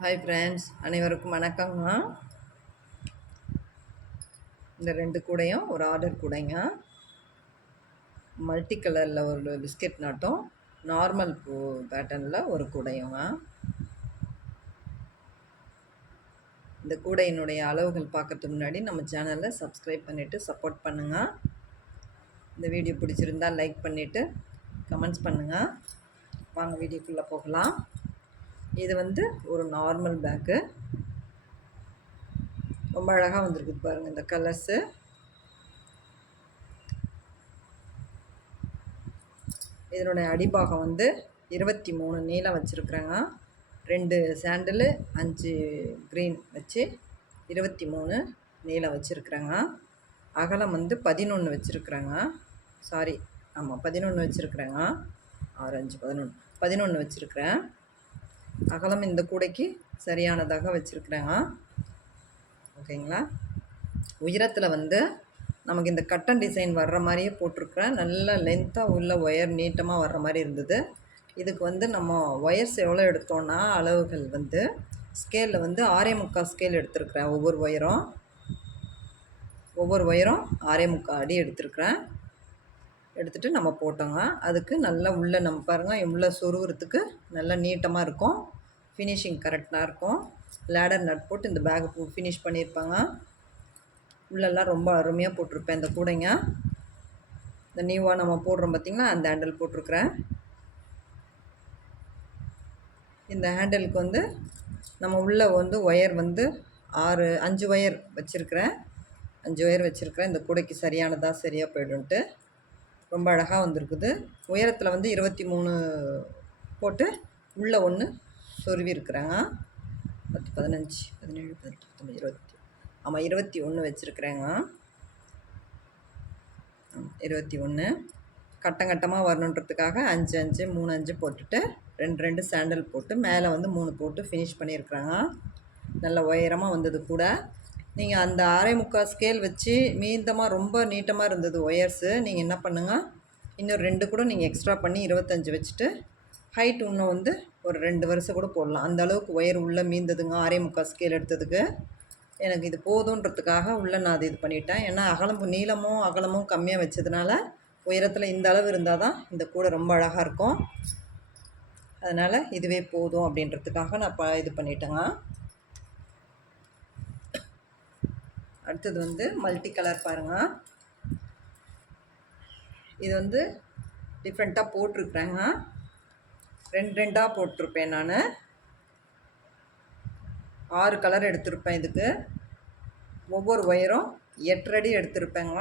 Hi friends அனைவருக்கும் வணக்கங்க. இந்த ரெண்டு கூடையும் ஒரு ஆர்டர் கூடைங்க. மல்டி கலரில் ஒரு பிஸ்கெட் நாட்டும் நார்மல் பூ பேட்டர்னில் ஒரு கூடையுங்க. இந்த கூடையினுடைய அளவுகள் பார்க்கறதுக்கு முன்னாடி நம்ம சேனலை சப்ஸ்கிரைப் பண்ணிவிட்டு சப்போர்ட் பண்ணுங்கள் இந்த வீடியோ பிடிச்சிருந்தா லைக் பண்ணிவிட்டு கமெண்ட்ஸ் பண்ணுங்கள் வாங்க வீடியோக்குள்ளே போகலாம். இது வந்து ஒரு நார்மல் பேக்கு ரொம்ப அழகாக வந்திருக்குது பாருங்கள் இந்த கலர்ஸு இதனுடைய அடிபாகம் வந்து இருபத்தி மூணு நீளம் வச்சுருக்குறேங்க. ரெண்டு சாண்டிலு அஞ்சு க்ரீன் வச்சு இருபத்தி மூணு நீளம் வச்சுருக்குறேங்க. அகலம் வந்து பதினொன்று வச்சுருக்குறேங்க. சாரி ஆமாம் பதினொன்று வச்சுருக்குறேங்க. ஆறு அஞ்சு பதினொன்று பதினொன்று வச்சுருக்குறேன். அகலம் இந்த கூடைக்கு சரியானதாக வச்சுருக்குறேங்க ஓகேங்களா? உயரத்தில் வந்து நமக்கு இந்த கட்டன் டிசைன் வர்ற மாதிரியே போட்டிருக்குறேன். நல்ல லென்த்தாக உள்ள ஒயர் நீட்டமாக வர்ற மாதிரி இருந்தது. இதுக்கு வந்து நம்ம ஒயர்ஸ் எவ்வளோ எடுத்தோன்னா அளவுகள் வந்து ஸ்கேலில் வந்து ஆறே முக்கால் ஸ்கேல் எடுத்திருக்கிறேன். ஒவ்வொரு ஒயரும் ஒவ்வொரு ஒயரும் ஆறே முக்கால் அடி எடுத்திருக்கிறேன். எடுத்துகிட்டு நம்ம போட்டோங்க. அதுக்கு நல்லா உள்ளே நம்ம பாருங்கள் உள்ளே சொருகிறதுக்கு நல்லா நீட்டமாக இருக்கும். ஃபினிஷிங் கரெக்டாக இருக்கும். லேடர் நட் போட்டு இந்த பேக்கு ஃபினிஷ் பண்ணியிருப்பாங்க. உள்ளெல்லாம் ரொம்ப அருமையாக போட்டிருப்பேன் இந்த கூடைங்க. இந்த நியூவாக நம்ம போடுறோம் பார்த்திங்கன்னா அந்த ஹேண்டில் போட்டிருக்கிறேன். இந்த ஹேண்டிலுக்கு வந்து நம்ம உள்ளே வந்து ஒயர் வந்து ஆறு அஞ்சு ஒயர் வச்சுருக்கிறேன். அஞ்சு ஒயர் வச்சுருக்கிறேன். இந்த கூடைக்கு சரியானதாக சரியாக போய்டுன்ட்டு ரொம்ப அழகாக வந்திருக்குது. உயரத்தில் வந்து இருபத்தி மூணு போட்டு உள்ளே ஒன்று சொருவி பத்து பதினஞ்சு பதினேழு பதினெட்டு பத்தொம்பது இருபத்தி. ஆமாம் இருபத்தி ஒன்று வச்சுருக்குறேங்க. இருபத்தி ஒன்று கட்டம் கட்டமாக வரணுன்றதுக்காக அஞ்சு அஞ்சு மூணு அஞ்சு போட்டுட்டு ரெண்டு ரெண்டு சாண்டல் போட்டு மேலே வந்து மூணு போட்டு ஃபினிஷ் பண்ணியிருக்குறாங்க. நல்ல உயரமாக வந்தது கூட. நீங்கள் அந்த அரை முக்கால் ஸ்கேல் வச்சு மீந்தமாக ரொம்ப நீட்டமாக இருந்தது ஒயர்ஸு நீங்கள் என்ன பண்ணுங்கள் இன்னும் ரெண்டு கூட நீங்கள் எக்ஸ்ட்ரா பண்ணி இருபத்தஞ்சி வச்சுட்டு ஹைட் இன்னும் வந்து ஒரு ரெண்டு வருஷம் கூட போடலாம். அந்த அளவுக்கு ஒயர் உள்ளே மீந்ததுங்க அரை முக்கால் ஸ்கேல் எடுத்ததுக்கு. எனக்கு இது போதுன்றதுக்காக உள்ளே நான் அது இது பண்ணிட்டேன். ஏன்னா அகலம் நீளமும் அகலமும் கம்மியாக வச்சதுனால உயரத்தில் இந்த அளவு இருந்தால் தான் இந்த கூடை ரொம்ப அழகாக இருக்கும். அதனால் இதுவே போதும் அப்படின்றதுக்காக நான் ப இது பண்ணிட்டேங்க. அடுத்தது வந்து மல்டி கலர் பாருங்கள் இது வந்து டிஃப்ரெண்ட்டாக போட்டிருக்குறேங்க. ரெண்டு ரெண்டாக போட்டிருப்பேன் நான். ஆறு கலர் எடுத்திருப்பேன் இதுக்கு. ஒவ்வொரு ஒயரும் எட்டரை எடுத்திருப்பேங்க.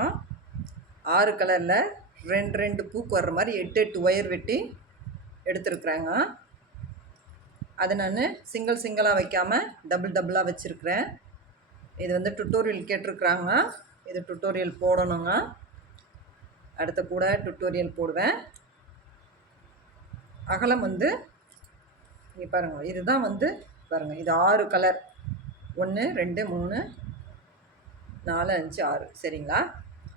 ஆறு கலரில் ரெண்டு ரெண்டு பூக்கு வர்ற மாதிரி எட்டு எட்டு ஒயர் வெட்டி எடுத்துருக்குறேங்க. அதை நான் சிங்கிள் சிங்கிளாக வைக்காமல் டபுள் டபுளாக வச்சுருக்குறேன். இது வந்து டுட்டோரியல் கேட்டிருக்குறாங்க. இது டுட்டோரியல் போடணுங்க. அடுத்த கூட டுட்டோரியல் போடுவேன். அகலம் வந்து இங்கே பாருங்கள் இதுதான் வந்து பாருங்கள் இது ஆறு கலர் ஒன்று ரெண்டு மூணு நாலு அஞ்சு ஆறு. சரிங்களா?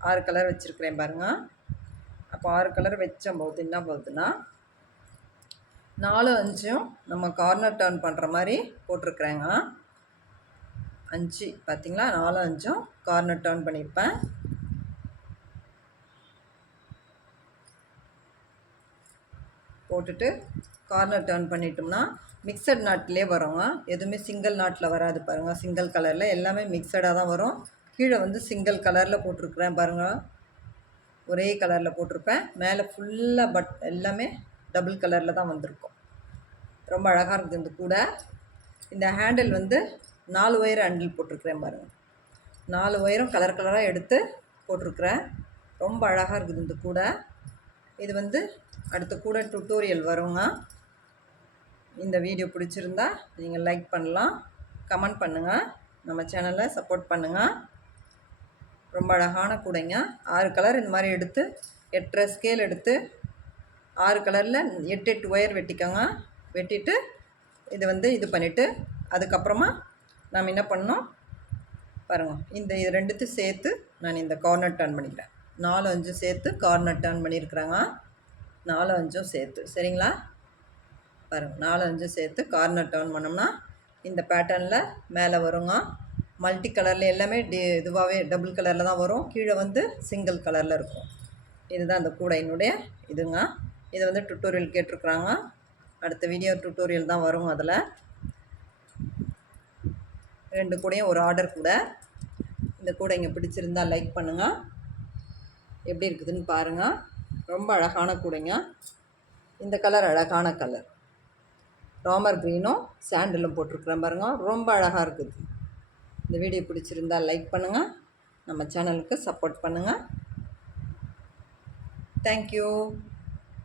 ஆறு கலர் வச்சுருக்குறேன் பாருங்கள் அப்போ ஆறு கலர் வச்சம்போது என்ன போகுதுன்னா நாலு அஞ்சும் நம்ம கார்னர் டர்ன் பண்ணுற மாதிரி போட்டிருக்குறேங்க. அஞ்சு பார்த்திங்களா நாலு அஞ்சும் கார்னர் டர்ன் பண்ணியிருப்பேன் போட்டுட்டு கார்னர் டர்ன் பண்ணிட்டோம்னா மிக்சட் நாட்லேயே வருங்க. எதுவுமே சிங்கிள் நாட்டில் வராது பாருங்கள் சிங்கிள் கலரில் எல்லாமே மிக்சடாக தான் வரும். கீழே வந்து சிங்கிள் கலரில் போட்டிருக்குறேன் பாருங்கள் ஒரே கலரில் போட்டிருப்பேன். மேலே ஃபுல்லாக பட் எல்லாமே டபுள் கலரில் தான் வந்திருக்கும். ரொம்ப அழகாக இருக்குது இந்த கூட. இந்த ஹேண்டில் வந்து நாலு ஒயர் அண்டில் போட்டிருக்கிறேன் பாருங்கள் நாலு ஒயரும் கலர் கலராக எடுத்து போட்டிருக்குறேன். ரொம்ப அழகாக இருக்குது இந்த கூடை. இது வந்து அடுத்த கூட டுட்டோரியல் வருங்க. இந்த வீடியோ பிடிச்சிருந்தா நீங்கள் லைக் பண்ணலாம் கமெண்ட் பண்ணுங்கள் நம்ம சேனலை சப்போர்ட் பண்ணுங்கள் ரொம்ப அழகான கூடைங்க. ஆறு கலர் இந்த மாதிரி எடுத்து எட்டரை ஸ்கேல் எடுத்து ஆறு கலரில் எட்டு எட்டு ஒயர் வெட்டிக்கோங்க. வெட்டிட்டு இது வந்து இது பண்ணிவிட்டு அதுக்கப்புறமா நாம் என்ன பண்ணோம்? பாருங்கள் இந்த இது ரெண்டுத்தையும் சேர்த்து நான் இந்த கார்னர் டர்ன் பண்ணிக்கிறேன். நாலு அஞ்சும் சேர்த்து கார்னர் டர்ன் பண்ணியிருக்கிறாங்க. நாலு அஞ்சும் சேர்த்து. சரிங்களா? பாருங்கள் நாலு அஞ்சும் சேர்த்து கார்னர் டர்ன் பண்ணோம்னா இந்த பேட்டர்னில் மேலே வருங்க. மல்டி கலரில் எல்லாமே டி இதுவாகவே டபுள் கலரில் தான் வரும். கீழே வந்து சிங்கிள் கலரில் இருக்கும். இதுதான் அந்த கூடையினுடைய இதுங்க. இதை வந்து டுட்டோரியல் கேட்டிருக்குறாங்க. அடுத்த வீடியோ டுட்டோரியல் தான் வரும் அதில். ரெண்டு கூடையும் ஒரு ஆர்டர் கூட. இந்த கூடை இங்கே பிடிச்சிருந்தா லைக் பண்ணுங்கள் எப்படி இருக்குதுன்னு பாருங்கள் ரொம்ப அழகான கூடைங்க. இந்த கலர் அழகான கலர் ராமர் க்ரீனும் சாண்டிலும் போட்டிருக்கிறேன் பாருங்கள் ரொம்ப அழகாக இருக்குது. இந்த வீடியோ பிடிச்சிருந்தா லைக் பண்ணுங்கள் நம்ம சேனலுக்கு சப்போர்ட் பண்ணுங்கள் தேங்க்யூ